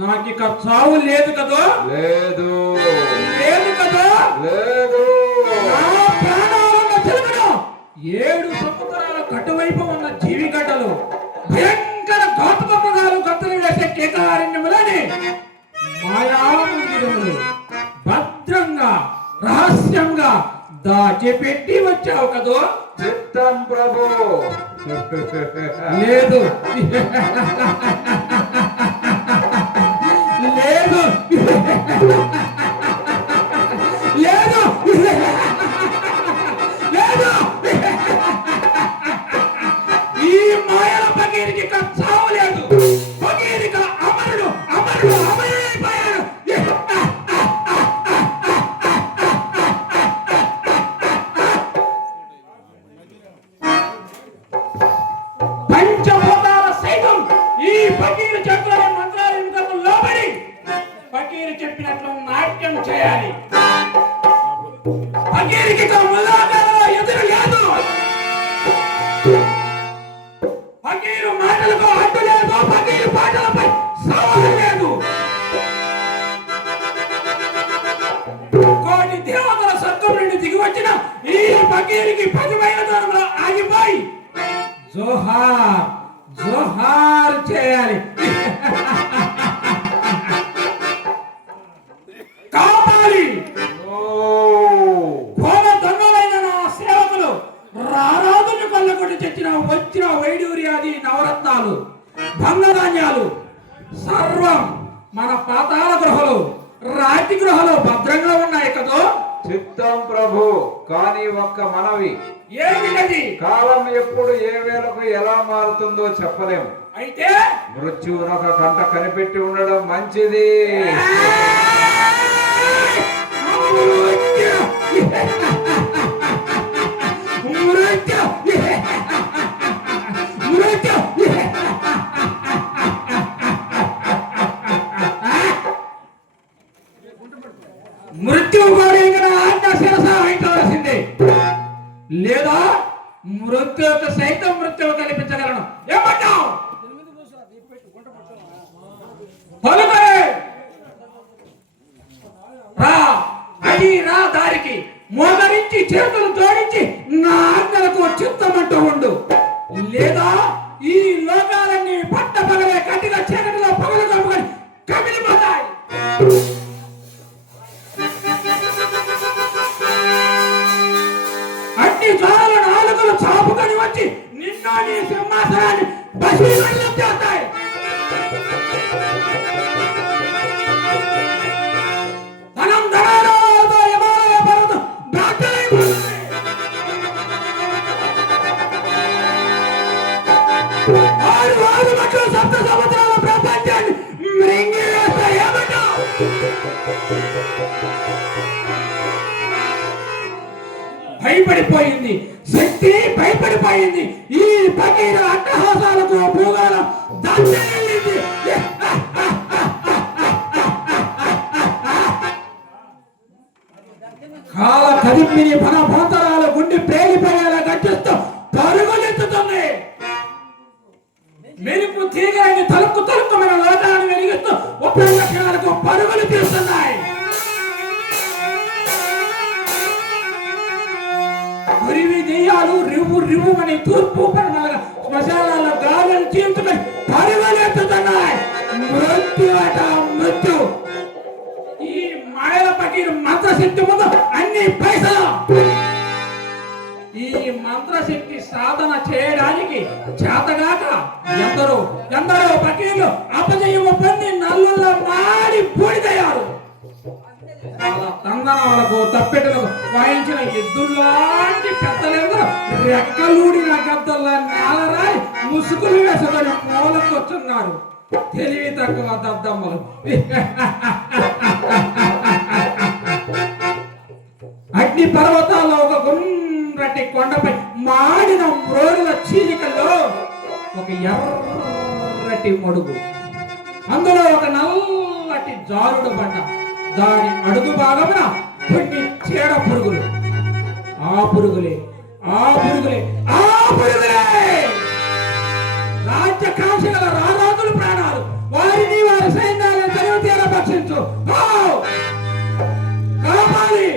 నాకిక చావు లేదు కదా? లేదు లేదు కదా? లేదు. నా ప్రాణాలను తెలుగును 7 సముద్రాల కటువైపు ఉన్న జీవిగడ్డలు భయంకర ఘాతుకముగాలు కత్తలు వేసే కేకారణ్యములని మాయామందిరములు భద్రంగా రహస్యంగా దాచిపెట్టి వచ్చావు కదో? చిత్తం ప్రభు. లేదు లేదు లేదు లేదు. ఈ మాయల పగీరికి చావు లేదు. పగీరిక అమరుడు అమరుడు అమరుడైపోయాడు. పంచభూతాల సైతం ఈ పగీరు చక్ర మంత్రాలకు లోబడి పగీరు చెప్పినట్లు నాట్యం చేయాలి. పగీరికి ములాకాలలో ఎదురు లేదు. పగీరు మాటలకు అడ్డు లేదు. పగీరు పాటలపై సవాలు లేదు. కోటి దేవతల స్వర్గం నుండి దిగి వచ్చిన ఈ పగీరికి 10 మైళ్ళ దూరంలో ఆగిపోయి జోహార్ జోహార్ చేయాలి. కాపాలి. కోన దొంగలైన నా సేవకులు రారాజుని కొల్లగొట్టి తెచ్చిన వచ్చిన వైడూర్యాది నవరత్నాలు భంగధాన్యాలు సర్వం మన పాతాళ గృహలు రాతి గృహలు భద్రంగా ఉన్నాయి కదో? చిత్తం ప్రభు. కానీ ఒక్క మనవి. ఏమిటది? కాలం ఎప్పుడు ఏ వేళకు ఎలా మారుతుందో చెప్పలేము. అయితే మృత్యువునొక కంట కనిపెట్టి ఉండడం మంచిది. మృత్యువు కూడా ఆజ్ఞ శిరస వహించవలసిందే. లేదా మృత్యువుకు సైతం మృత్యువు కల్పించగలను. ఏమంటావు? రా అది రా దారికి మోదరించి చేతులు జోడించి నా ఆజ్ఞలకు చిత్తమంటూ ఉండు. లేదా ఈ లోకాలన్నీ పట్ట పగలే కట్టిన చీకటిలో పగలు కమ్ముకొని కమిలిపోతాయి. అన్ని జ్వాలల నాలుకలు చాపుగా వచ్చి నిన్ను నీ సింహాసనాన్ని బహిరంగం చేస్తాయి. ధనం ధనాలతో హిమాలయ పర్వతం దాటలేకపోతుంది. ఆరు లక్షల సప్త సముద్రాల ప్రపంచాన్ని మృంగివేస్తా ఏమంటావు? భయపడిపోయింది, శక్తి భయపడిపోయింది. ఈ పకీర అట్టహాసాలతో భూగోళం దద్దరిల్లింది. కాల కదిపిని మన భోంతరాల గుండె ప్రేగిపోయేలా గట్టిస్తూ పరుగులెత్తుతుంది. మెరుపు తీగని తలుపు తలుపుమైన లోకాన్ని వెలిగిస్తూ ఉపలక్షణాలకు పరుగులు తీస్తున్నాయి. గురివి దెయ్యాలు రివ్వు రివ్వుమని తూర్పు పడమలగా శ్మశానాల గాలులు చీల్చుకొని పరుగులెత్తుతున్నాయి. మృత్యు అట మృత్యు. ఈ మాయల పకీరు మంత్రశక్తి ముందు అన్ని పైసలు. ఈ మంత్రశక్తి సాధన చేయడానికి చేతగాక ఎందరో ఎందరో పకీర్లు అపజయము పొంది నల్లుల్లో మాడి బూడిదయ్యారు. వాళ్ళ తందనాలకు తప్పెటలకు వాయించిన ఎద్దుల్లాంటి పెద్దలందరూ రెక్కలూడిన గద్దల్లా నేలరాయి ముసుగులు వేసుకొని మూలకొచ్చున్నారు. తెలివి తక్కువ దద్దమ్మలు. అగ్ని పర్వతాల్లో ఒక గుండ్రటి కొండపై మాడిన మ్రోడుల చీలికల్లో ఒక ఎర్రటి మడుగు, అందులో ఒక నల్లటి జారుడు బండ, దాని అడుగు భాగమున కొన్ని చీడ పురుగులు. ఆ పురుగులే ఆ పురుగులే ఆ పురుగులే రాజ్య కాంక్షల రారాజుల ప్రాణాలు. వారిని వారి సైన్యాలను తెలివి తీర భక్షించు. కాపాలి.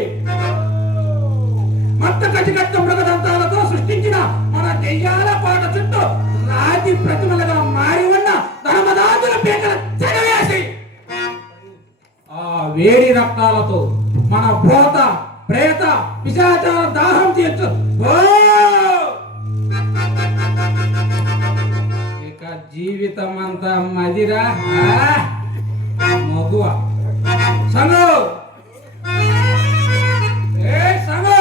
మత్త కటికట్ట మృగదంతాలతో సృష్టించిన మన దెయ్యాల పాట చుట్టూ రాతి ప్రతిమలుగా మారి ఉన్న ధర్మదాదుల పీకల చెడవేసి ఆ వేడి రక్తాలతో మన భూత ప్రేత పిశాచాల దాహం తీర్చు. ఇక జీవితం అంతా మదిరా మగువ. సంగు సంగు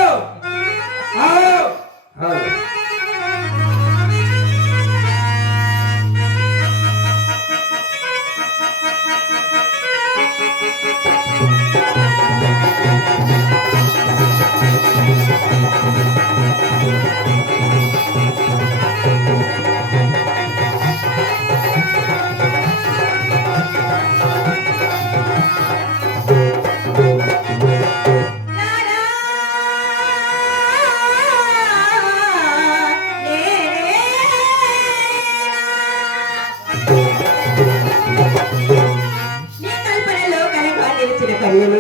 నేను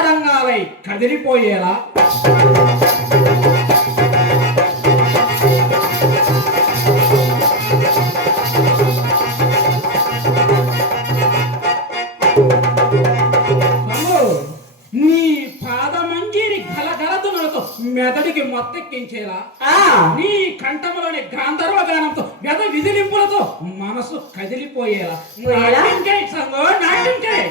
తరంగాలై కదిలిపోయేలా నీ పాదమంజీరి గలగలతునలతో మెదడికి మొత్తెక్కించేలా నీ కంఠములోని గాంధర్వ గానంతో వ్యధ విధిలింపులతో మనసు కదిలిపోయేలా నాట్యం చేయి సంగో, నాట్యం చేయి.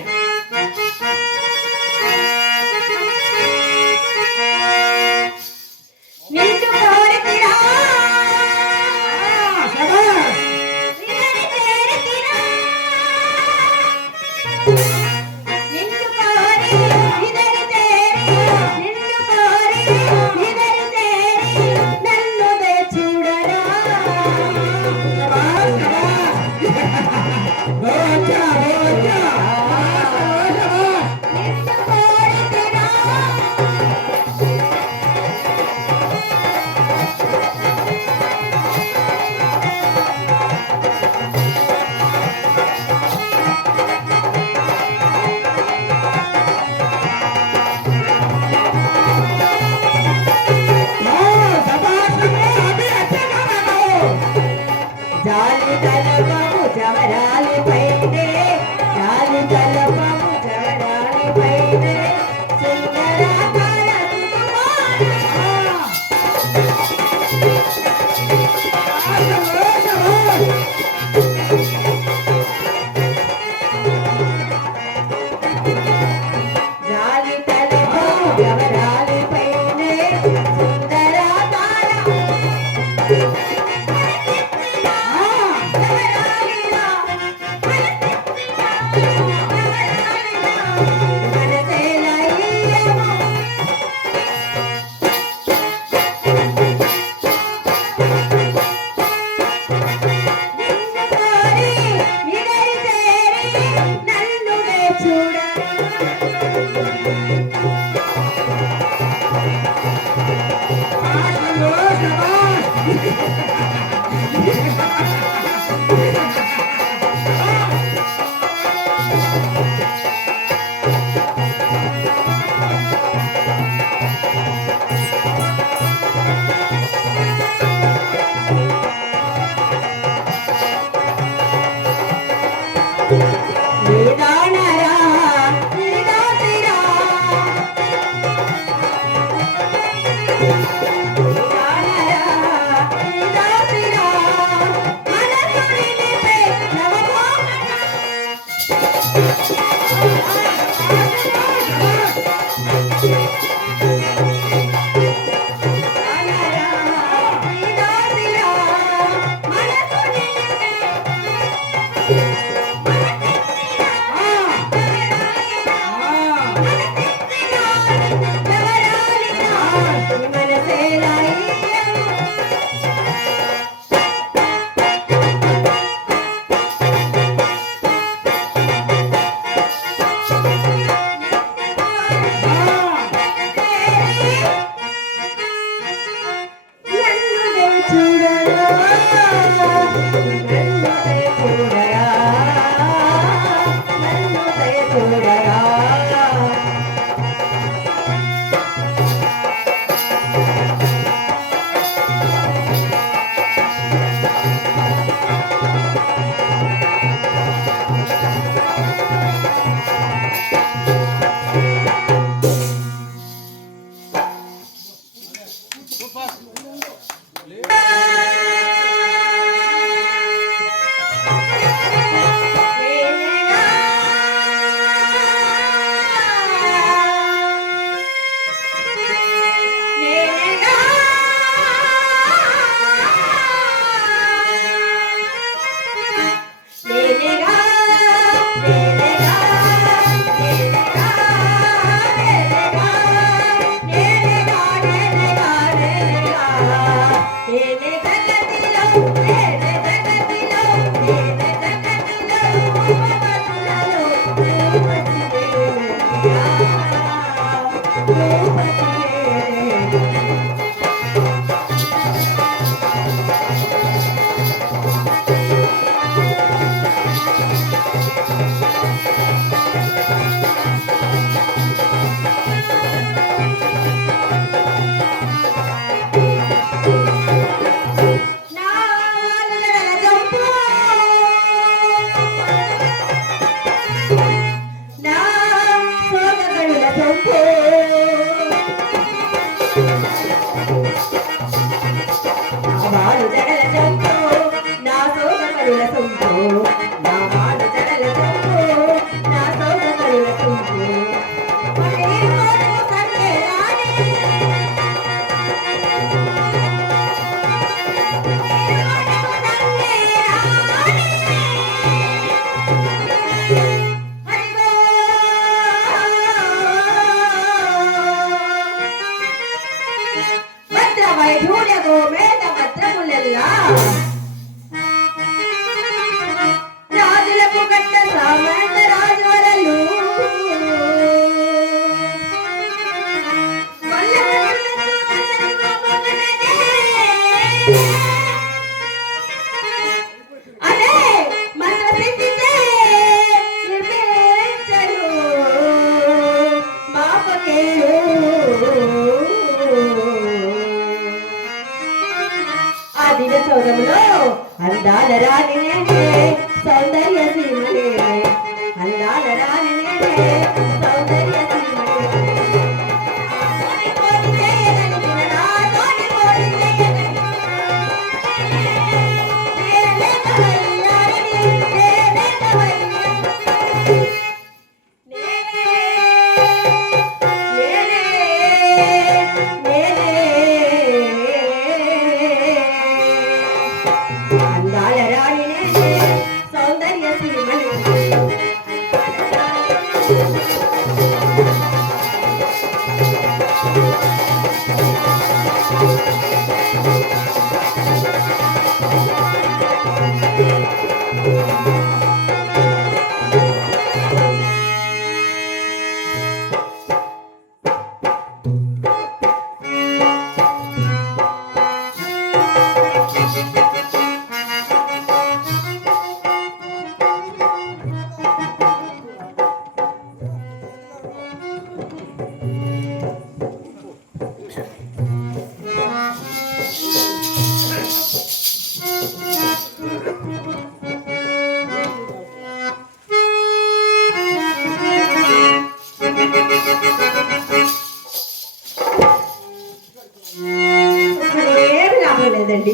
ఏమి లాభం లేదండి.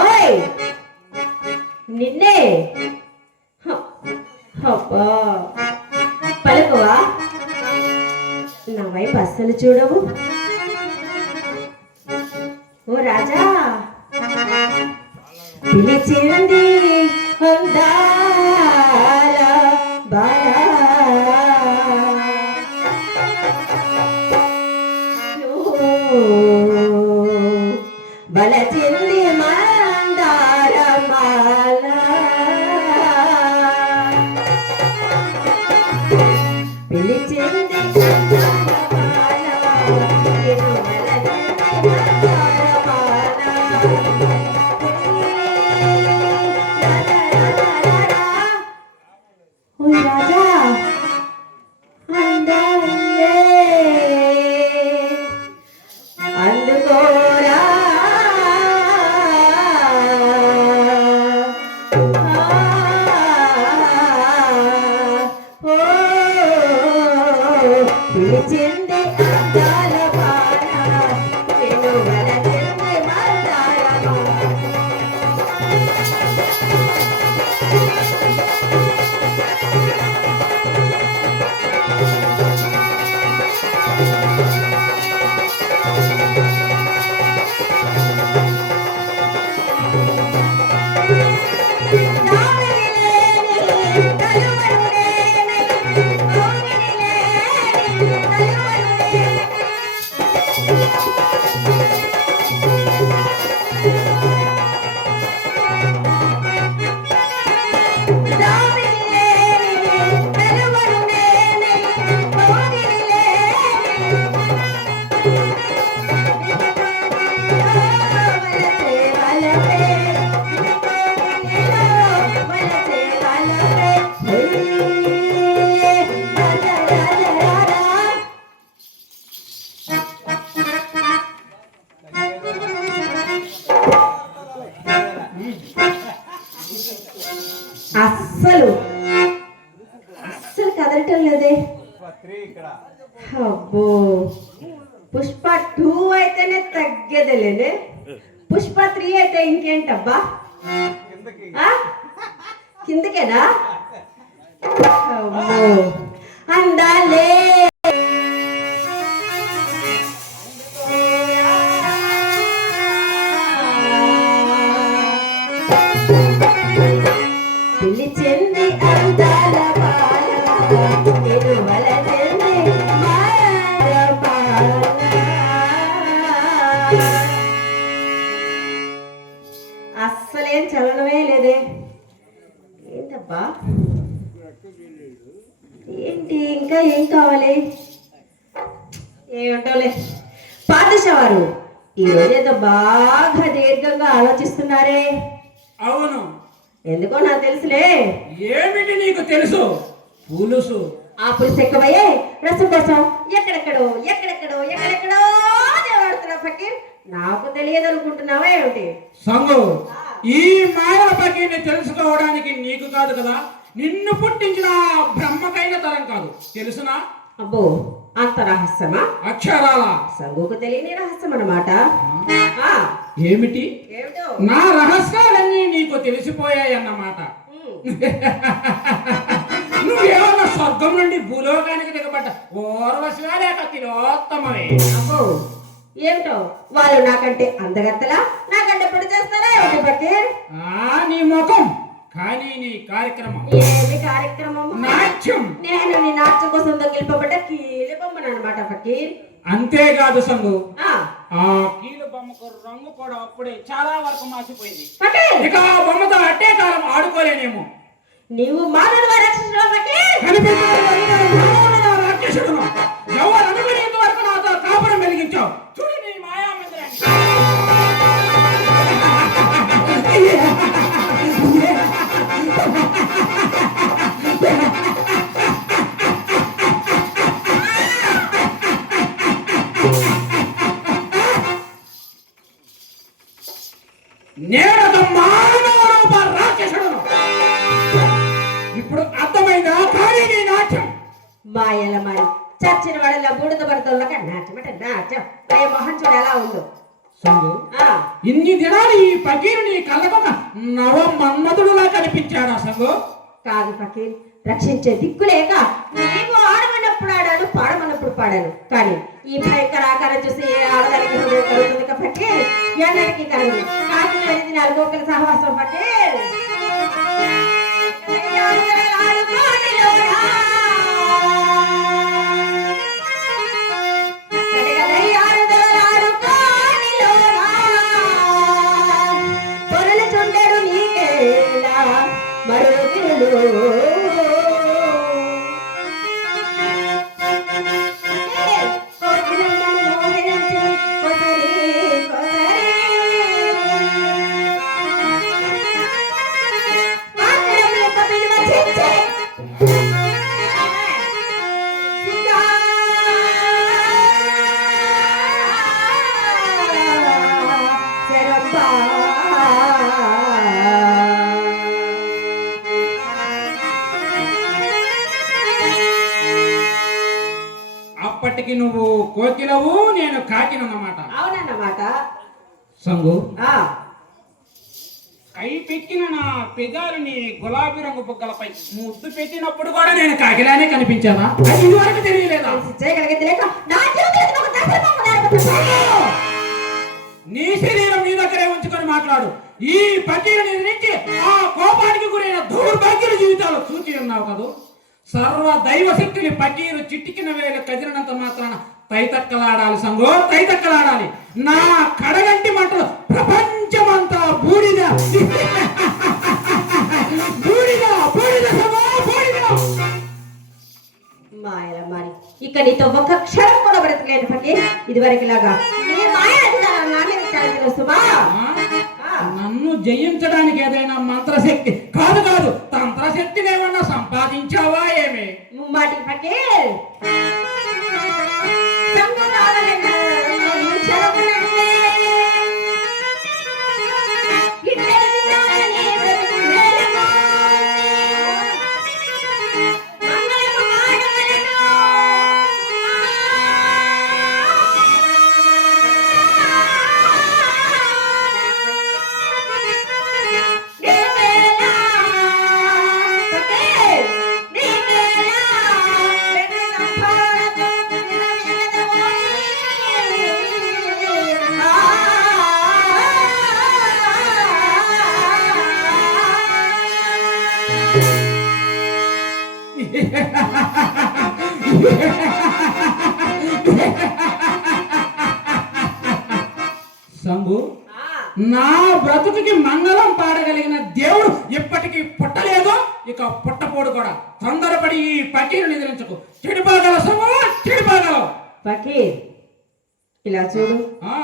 ఓయ్ నిన్నే అబ్బా పలుకువా, నా వైపు అస్సలు చూడవు. ఓ రాజా పిలిచింది అందాల బాలా, బలచింది మందారమాల, పిలిచింది మందారమాల, నిన్ను బలచింది మందారమాల. ఓ రాజా అందాలే అందుకోరా, ఓ పిలిచింది అందాల బాల, నిన్ను వలచింది మందారమాల. అస్సలు అస్సలు కదలటం లేదే. అబ్బో పుష్ప 2 అయితేనే తగ్గేదేలేనే, పుష్ప 3 అయితే ఇంకేంటబ్బా, కిందకేనా? అబ్బో అందాలే పిలిచింది అందాల బాల, నిన్ను వలచింది మందారమాల. అస్సలేం చలనమే లేదే. ఏంటబ్బా ఏంటి, ఇంకా ఏం కావాలి? ఏమంటావులే. పాదషా వారు ఈరోజు ఏదో బాగా దీర్ఘంగా ఆలోచిస్తున్నారే. అవును, ఎందుకో నాకు తెలుసులే. ఏమిటి నీకు తెలుసు? పులుసు. ఆ పులుసు ఎక్కువయ్యే రసం కోసం ఎక్కడెక్కడో ఎక్కడెక్కడో ఎక్కడెక్కడో దేవాడుతున్నా ఫకీర్. నాకు తెలియదు అనుకుంటున్నావా ఏమిటి? సంగు, ఈ మాయల పకీర్ని తెలుసుకోవడానికి నీకు కాదు కదా, నిన్ను పుట్టించిన బ్రహ్మకైన తరం కాదు, తెలుసునా? అబ్బో అంత రహస్యమా? అక్షరాల సంగుకు తెలియని రహస్యం అన్నమాట. ఏమిటి? ఏమిటో? నా రహస్యాలన్నీ నీకు తెలిసిపోయాయన్నమాట. నువ్వేమన్నా స్వర్గం నుండి భూలోకానికి దిగబడ్డ ఓర్వశివా లేక తిలోత్తమవే? అబ్బో ఏమిటో, వాళ్ళు నాకంటే అందగత్తలా, నాకంటే పొడి చేస్తారా ఏమిటి ఫకీర్? నీ ముఖం, కానీ నీ కార్యక్రమం. ఏమి కార్యక్రమం? నాట్యం. నేను నీ నాట్యం కోసం దొంగిలిపబడ్డ కీలు బొమ్మను అనమాట ఫకీర్. అంతేకాదు సంగు, ఆ కీలు బొమ్మకు రంగు కూడా అప్పుడే చాలా వరకు మార్చిపోయింది. ఫకీర్ ఇక ఆ బొమ్మతో అట్టే కాలం ఆడుకోలేనేమో. నీవు మానవుడు రక్షించడం ఫకీర్. రాక్షసుడును ఎవరు అనుకునేంత వరకు నాతో కాపురం వెలిగించావు. చూడు నీ మాయా మందిరాన్ని. నేను మానవ రూప రాక్షసుడును. ఇప్పుడు అర్థమైందా కానీ నీ నాట్యం? మాయల మరి చచ్చిన వాడల్లా బూడిద పడతాక నాట్యమంటే నాట్యం. అయ్య మొహం చూడు ఎలా ఉందో. సంగు ఆ, ఇన్ని దినాలు ఈ పకీరు నీ కళ్ళకొక నవ మన్మధుడులా కనిపించాడా సంగు? కాదు ఫకీర్, రక్షించే దిక్కు లేక నీవు ఆడమన్నప్పుడు ఆడాను, పాడమన్నప్పుడు పాడాను. కానీ ఈ భయంకర ఆకారం చూసి ఏ ఆడదానికి హృదయం కలుగుతుంది కదా ఫకీర్? ఎన్నటికీ కలుగు. కాకి వెళ్ళింది నాలుగు ఒకరి సహవాసం ఫకీర్. అప్పటికి నువ్వు కోకిలవు, నేను కాకినన్నమాట. అవునన్నమాట. సంగు ఆ, కై పెట్టిన నా పెదాలని గులాబీ రంగు బుగ్గలపై ముద్దు పెట్టినప్పుడు కూడా నేను కాకిలానే కనిపించానా? అది ఇదివరకు తెలియలేదా? చేయగలిగేది లేక నా జీవితంలో ఒక దర్శనం నేర్పుతున్నాను. నీ శరీరం నీ దగ్గరే ఉంచుకొని మాట్లాడు. ఈ పకీరుని ఎదిరించి ఆ కోపానికి గురైన దౌర్భాగ్యుల జీవితాలు చూచి ఉన్నావు కదూ. సర్వ దైవ శక్తిని పకీరు చిట్టికిన వేలు కదిలినంత మాత్రాన తైతక్కలాడాలి సంగో, తైతక్కలాడాలి. నా కడగంటి మంటలు ప్రపంచమంతా బూడిద బూడిద బూడిద సంగో, బూడిద. మాయల మరి ఇక నీతో ఒక్క క్షణం కూడా బ్రతకలేను ఫకీర్. ఇదివరకు లాగా నీ మాయ అధికారం నా మీద చాలించిన సుమా. నన్ను జయించడానికి ఏదైనా మంత్రశక్తి కాదు కాదు తంత్రశక్తిని ఏమన్నా సంపాదించావా ఏమి? ముమ్మాటి ఫకీర్ సంగు కావాలన్నా ఈ క్షణమునందే ఇద్దరి విధానాన్ని బ్రతుకునేలమో మంగళము మాడవలెను. నీకేలా ఫకీర్, నీకేలా వెర్రి సంభారము నిలవేదవోయి. సంగు నా బ్రతుకుకి మంగళం పాడగలిగిన దేవుడు ఇప్పటికీ పుట్టలేదు, ఇక పుట్టపోడు కూడా. తొందరపడి ఈ పకీరుని ఎదిరించకు. చెడిపోగల సంగు, చెడిపోగలవు. ఫకీర్ ఇలా చూడు. ఆ,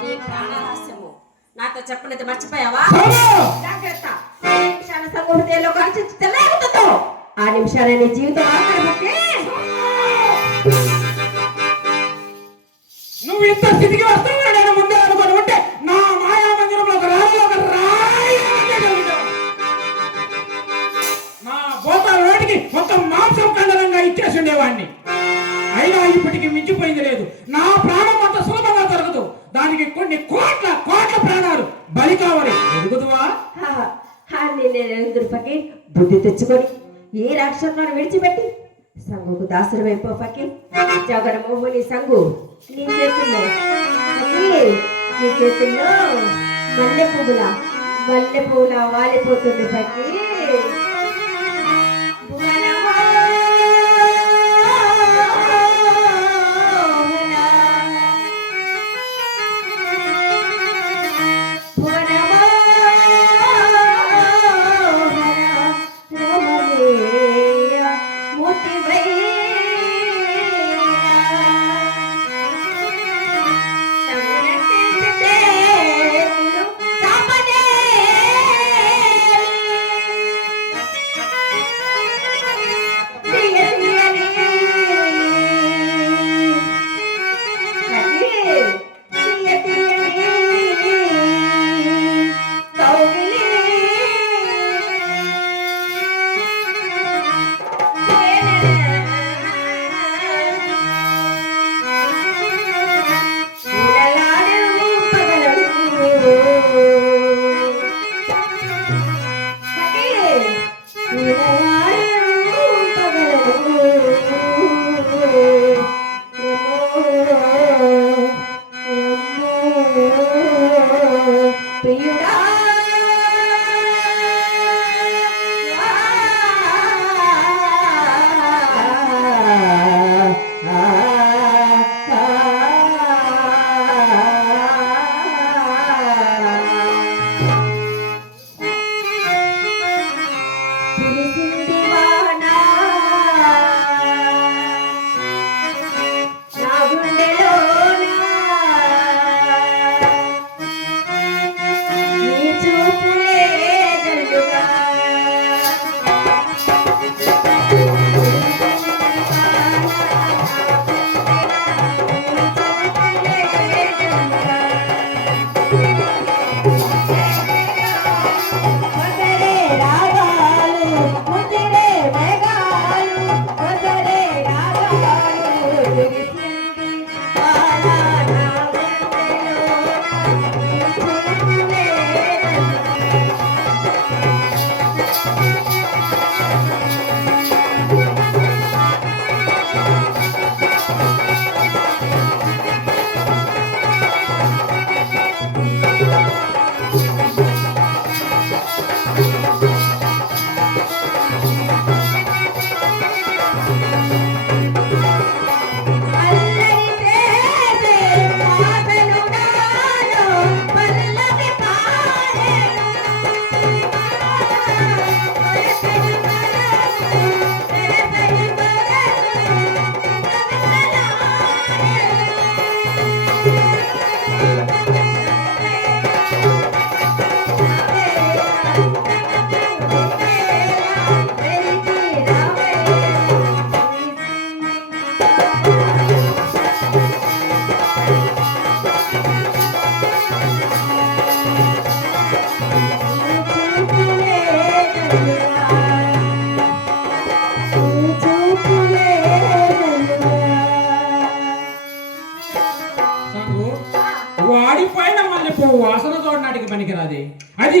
నీ ప్రాణరహస్యము నాతో చెప్పినది మర్చిపోయావా? సంగు! జాగ్రత్త. ఏ నిమిషాన సమూహతేలో కలిసి తెల్లాగుతుందో ఆ నిమిషాన నీ జీవితం ఆఖరి ఫకీర్. నువ్వు ఇంత స్థితికి వస్తావు నేను ముందే అనుకుని ఉంటే నా మాయా మందిరంలో ఒక రాజులో ఒక రాయిగా ఉండేవాడు. నా బోతాల నోటికి ఒక మాంసం కండలంగా ఇచ్చేసి ఉండేవాడిని. అయినా ఇప్పటికి మించిపోయింది లేదు. నా ప్రాణం అంత సులభంగా దొరకదు. దానికి కొన్ని కోట్ల కోట్ల ప్రాణాలు బలి కావాలి. ఎదుగుదువా? నేను ఎదురు ఫకీర్. బుద్ధి తెచ్చుకొని ఏ రాక్షసాన్ని విడిచిపెట్టి సంగుకు దాసురమైపో ఫకీర్. జగన్మోహని సంగు నీ చేతుల్లో ఫకీర్, నీ చేతుల్లో మల్లె పువ్వులా వాలిపోతుంది ఫకీర్. భువనమోహన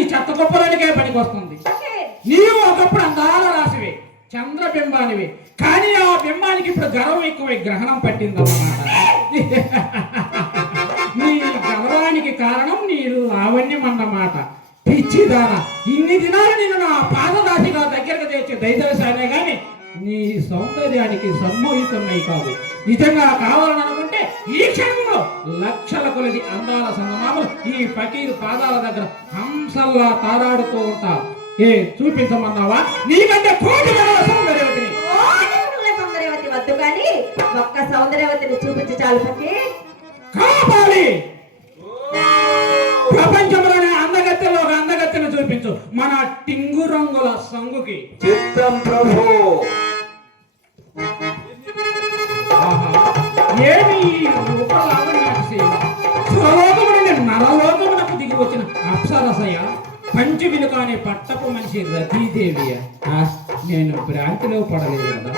అది చెత్త కుప్పలనికే పనికొస్తుంది. నీవు ఒకప్పుడు అందాల రాసివే, చంద్రబింబానివి. కానీ ఆ బింబానికి ఇప్పుడు గర్వం ఎక్కువ, గ్రహణం పట్టిందన్నమాట. నీ గర్వానికి కారణం నీ లావణ్యం అన్నమాట. పిచ్చిదాన, ఇన్ని దినాలు నేను నా పాదదాసిగా దగ్గరకు తెచ్చి దయదర్శానే గాని నీ సౌందర్యానికి సమ్మోహితమై కాదు. నిజంగా కావాలని అనుకుంటే ఈ క్షణంలో లక్షల కొలది అందాల సంగమాములు ఈ ఫకీరు పాదాల దగ్గర హంసల్లా తారాడుతూ ఉంటారు. చూపించమన్నావా? నీకంటే కోటి సౌందర్యవతిని. సౌందర్యవతి వద్దు కానీ ఒక్క సౌందర్యవతిని చూపించి చాలు ఫకీర్. కావాలి, ప్రపంచంలోనే అందగత్తెలో ఒక అందగత్తెను చూపించు మన టింగు రంగుల సంగుకి. చిత్తం ప్రభు. ఏమి సురలోకము నుండి నరలోకమునకు దిగి వచ్చిన అప్సరసయ, పంచి విలుకాని పట్టపు మనిషి రతీదేవియ. నేను భ్రాంతిలో పడలేదు కదా.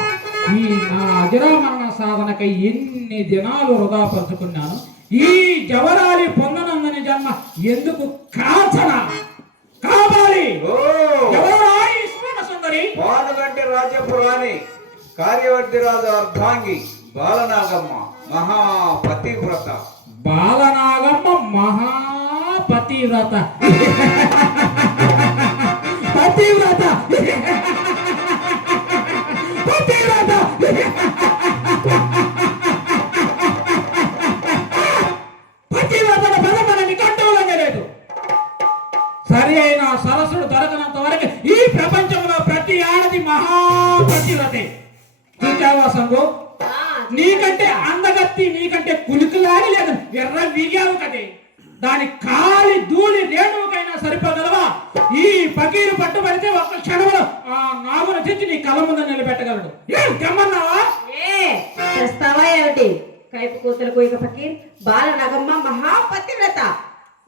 ఈ నా అజరామరణ సాధనకై ఎన్ని దినాలు వృధా పరుచుకున్నాను. ఈ జవరాలి పొందనందని జన్మ ఎందుకు కాచన కావాలి? సుందరి పానుగంటి రాజపురాణి కార్యవర్తి రాజు అర్ధాంగి బాలనాగమ్మ మహాపతివ్రత. బాలనాగమ్మ మహాపతివ్రత. పతివ్రత పతివ్రత. పతివ్రతల పదం మనని కంట్రోల్ లేదు. సరి అయిన సరస్సుడు దొరకనంత వరకు ఈ ప్రపంచంలో ప్రతి ఆడది మహాపతివ్రతే. చూచావా సంగు? నీకంటే అందగత్తి, నీకంటే కులికులాని లేదు, ఎర్ర వీగావు కదే. దాని కాలి ధూళి రేణువుకైనా సరిపోగలవా? ఈ ఫకీరు పట్టుబడితే ఒక్క క్షణంలో ఆ నాగును తెచ్చి నీ కళ్ళ ముందు నిలబెట్టగలడు. ఏం తెమ్మన్నావా? చేస్తావా ఏమిటి? కైపు కూతులకు ఇక ఫకీర్ బాలనగమ్మ మహాపతివ్రత.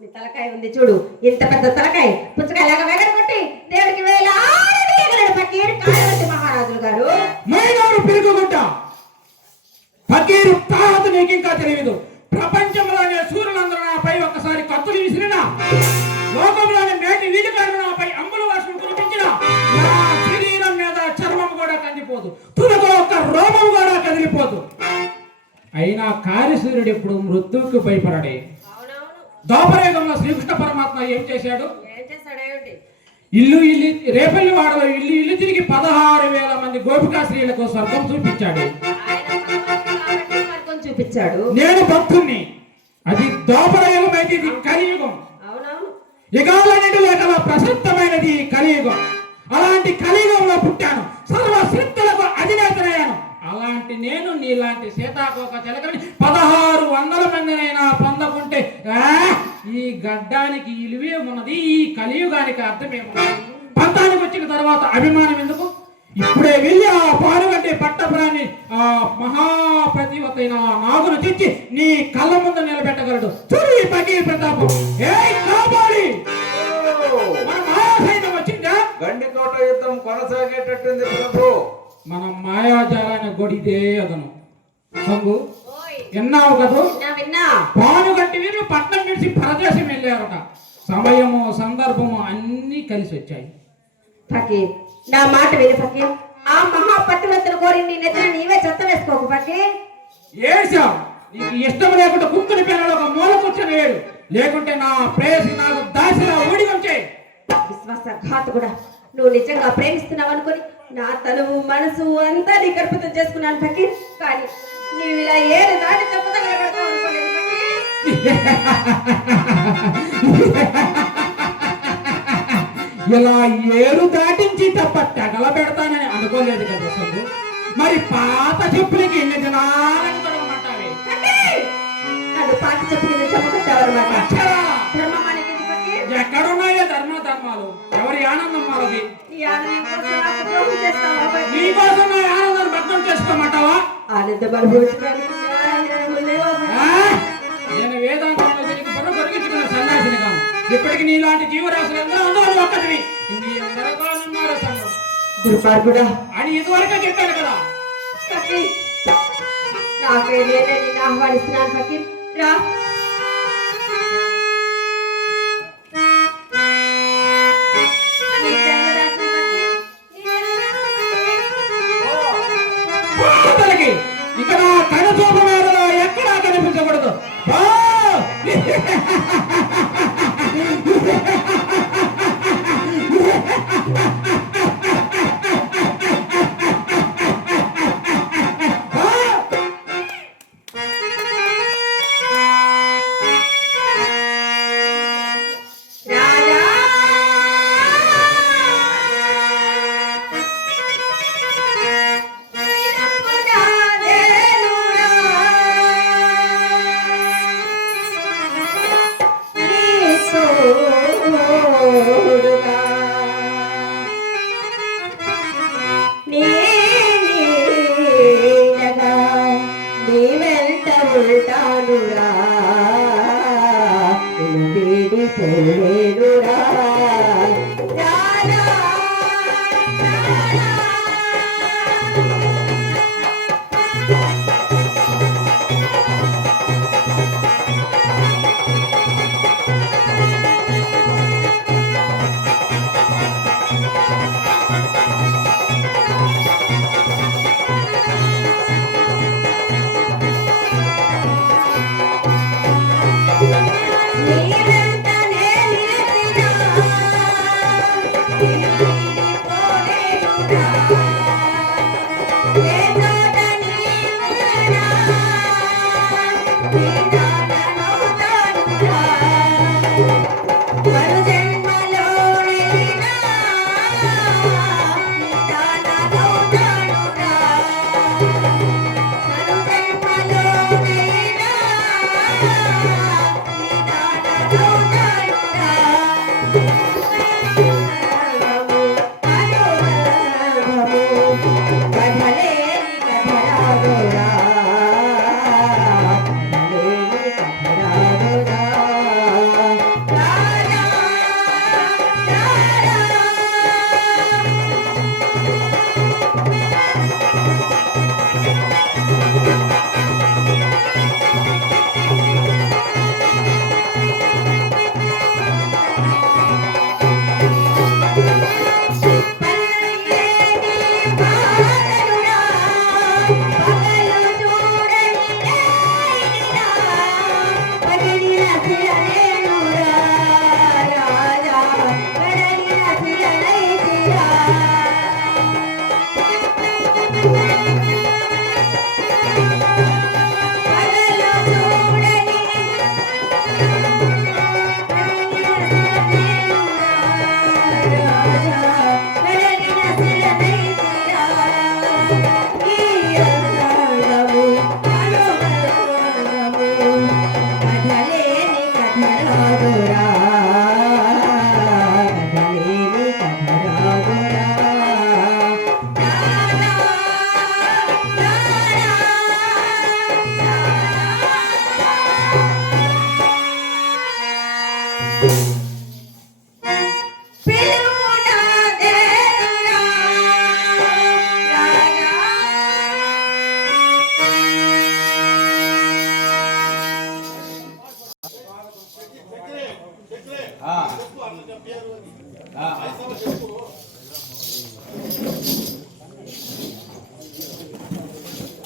నీ తలకాయ ఉంది చూడు, ఇంత పెద్ద తలకాయ పుచ్చకాయలాగా వెగరగొట్టి దేవుడికి వేలాడు ఫకీర్ కార్యవర్తి మహారాజులు గారు. మైనారు పిరుగుగుంట ఫకీరు తాహతు నీకు ఇంకా తెలియదు. ప్రపంచంలోనే సూర్యులందరూ నాపై ఒక్కసారి కత్తులు విసిరినా, లోకంలోని మేటి వీధికారులు నాపై అంబుల వర్షం కురిపించిన నా శరీరం మీద చర్మం కూడా కందిపోదు, తుదకు ఒక్క రోమం కూడా కదిలిపోదు. అయినా కార్యసూర్యుడు ఎప్పుడు మృత్యువుకు భయపడాడే. ద్వాపరయుగంలో శ్రీకృష్ణ పరమాత్మ ఏం చేశాడు? ఇల్లు ఇల్లు రేపల్లి వాడలో ఇల్లు ఇల్లు తిరిగి 16,000 మంది గోపికా స్త్రీలకు స్వర్గం చూపించాడు. నేను భక్తుణ్ణి. అది ద్వాపరయుగం అయితే ఇది కలియుగం. యుగాలన్నిటిలో కల ప్రశస్తమైనది కలియుగం. అలాంటి కలియుగంలో పుట్టాను, సర్వ శ్రద్ధలకు అధినేతనయ్యాను. అలాంటి నేను నీలాంటి సీతాకోక చిలకని 1600 మందినైనా పొందకుంటే ఈ గడ్డానికి ఇలువే ఉన్నది. ఈ కలియుగానికి అర్థమేమున్నది? పంతానికి వచ్చిన తర్వాత అభిమానం ఎందుకు? ఇప్పుడే వెళ్ళి ఆ పానుగంటి పట్టపురాన్ని ఆ మహాపతివతైన నాగును తెచ్చి నీ కళ్ళ ముందు నిలబెట్టగలడు. చూడు ఈ ఫకీర్ ప్రతాపం. కావాలి, మన మాయాసైన్యం వచ్చిందా? గండికోట యుద్ధం కొనసాగేటట్టుంది ప్రభు. మన మాయాజాలాన్ని గొడిదే అదను. సంగు విన్నావు కదా? పానుగంటి వీళ్ళు పట్నం విడిచి పరదేశం వెళ్ళారట. సమయము సందర్భము అన్ని కలిసి వచ్చాయి. ఫకీర్ నా మాట విని ఫకీర్, ఆ మహాపతివ్రతను కోరి నీ నెత్తిన నీవే చెత్త వేసుకోకు ఫకీర్. ఏడ్చావు. నీకు ఇష్టం లేకుంటే కుక్కని పిల్లలు ఒక మూల కూర్చొని ఏడు, లేకుంటే నా ప్రేయసి నాకు దాసిలా ఊడిగం చేయి. విశ్వాసఘాతకుడా, నువ్వు నిజంగా ప్రేమిస్తున్నావు అనుకుని నా తనువు మనసు అంతా నీ గర్భతం చేసుకున్నాను ఫకీర్. కానీ నీవు ఇలా ఏడు దాటి చెప్పదగల పెడతావు అనుకోలేదు ఫకీర్. ఇలా ఏరు దాటించి తప్ప తెగల పెడతానని అనుకోలేదు కదా సంగు. మరి పాత చెప్పులకి ఎన్ని దినాలని తొడగమంటావే? నన్ను పాత చెప్పు కింద చెప్పకొచ్చావన్నమాట. ఎక్కడున్నాయో ధర్మాలు? ఎవరి ఆనందం వాళ్ళది? నీకోసం నా ఆనందాన్ని భగ్నం చేసుకోమంటావా? నేను వేదాంతంలో తిరిగి పొరగొరిగించుకున్న సన్యాసిని కాను. ఇప్పటికి నీలాంటి జీవరాశులు ఎందరో అందరూ ఒక్కటివి. అని ఇదివరకే చెప్పాను కదా. ఆహ్వానిస్తున్నాను ఫకీర్, రా.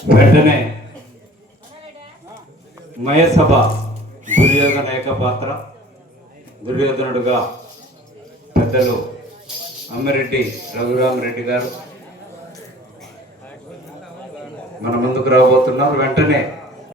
వెంటనే మయసభ దుర్యోధన ఏకపాత్ర దుర్యోధనుడుగా పెద్దలు అమ్మిరెడ్డి రఘురామరెడ్డి గారు మన ముందుకు రాబోతున్నారు. వెంటనే